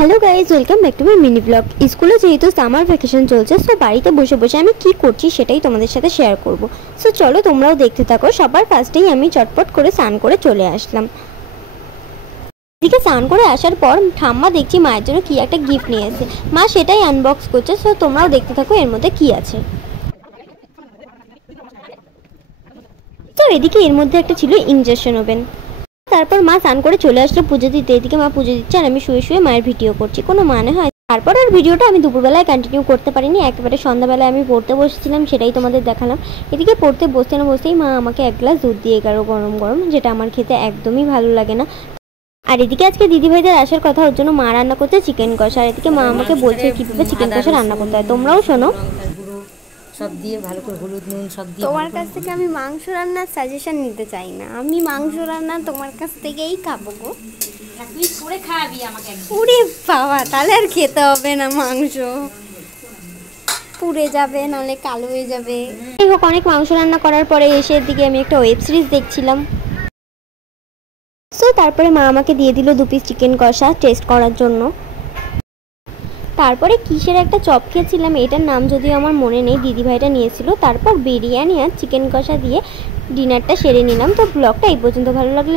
Hello guys, welcome back to my mini blog. স্কুলে যেহেতু summer vacation চলছে, so বাড়িতে বসে বসে আমি কি করছি সেটাই তোমাদের সাথে শেয়ার করব। সো চলো তোমরাও দেখতে থাকো। সবার ফার্স্টেই আমি চটপট করে স্নান করে চলে আসলাম। এদিকে স্নান করে আসার পর ঠাম্মা দেখছি মায়ের জন্য কি একটা গিফট নিয়ে এসেছে। মা সেটাই আনবক্স করছে, সো তোমরাও দেখতে থাকো এর মধ্যে কি আছে। তো এদিকে এর মধ্যে একটা ছিল ইনজেকশন ওভেন। তারপর মা স্নান করে চলে আসলো পুজো দিতে। এদিকে মা পুজো দিচ্ছে আর আমি শুয়ে শুয়ে মায়ের ভিডিও করছি, কোনো মানে হয়। তারপর আর ভিডিওটা আমি দুপুরবেলায় কন্টিনিউ করতে পারিনি, একেবারে সন্ধ্যাবেলায় আমি পড়তে বসেছিলাম, সেটাই তোমাদের দেখালাম। এদিকে পড়তে বসতে না বসতেই মা আমাকে এক গ্লাস দুধ দিয়ে গেল গরম গরম, যেটা আমার খেতে একদমই ভালো লাগে না। আর এদিকে আজকে দিদিভাইদের আসার কথা, ওর জন্য মা রান্না করছে চিকেন কষা। আর এদিকে মা আমাকে বলছে কীভাবে চিকেন কষা রান্না করতে হয়, তোমরাও শোনো। সব দিয়ে ভালো করে হলুদ নুন সব দিয়ে। তোমার কাছ থেকে আমি মাংস রান্নার সাজেশন নিতে চাই না, আমি মাংস রান্না তোমার কাছ থেকেই খাবো গো। তুই করে খাওয়াবি আমাকে। পুরে বাবা, তাহলে আর খেতে হবে না, মাংস পুড়ে যাবে, নাহলে কালো হয়ে যাবে। যাই হোক, অনেক মাংস রান্না করার পরে এসে দিকে আমি একটা ওয়েব সিরিজ দেখছিলাম। সো তারপরে মা আমাকে দিয়ে দিল 2 পিস চিকেন কষা টেস্ট করার জন্য। তারপরে কিসের একটা চপ খেয়েছিলাম, এটার নাম যদিও আমার মনে নেই, দিদিভাইটা নিয়েছিল। তারপর বিরিয়ানি আর চিকেন কষা দিয়ে ডিনারটা সেরে নিলাম। তো ব্লগটা এই পর্যন্ত। ভালো লাগলে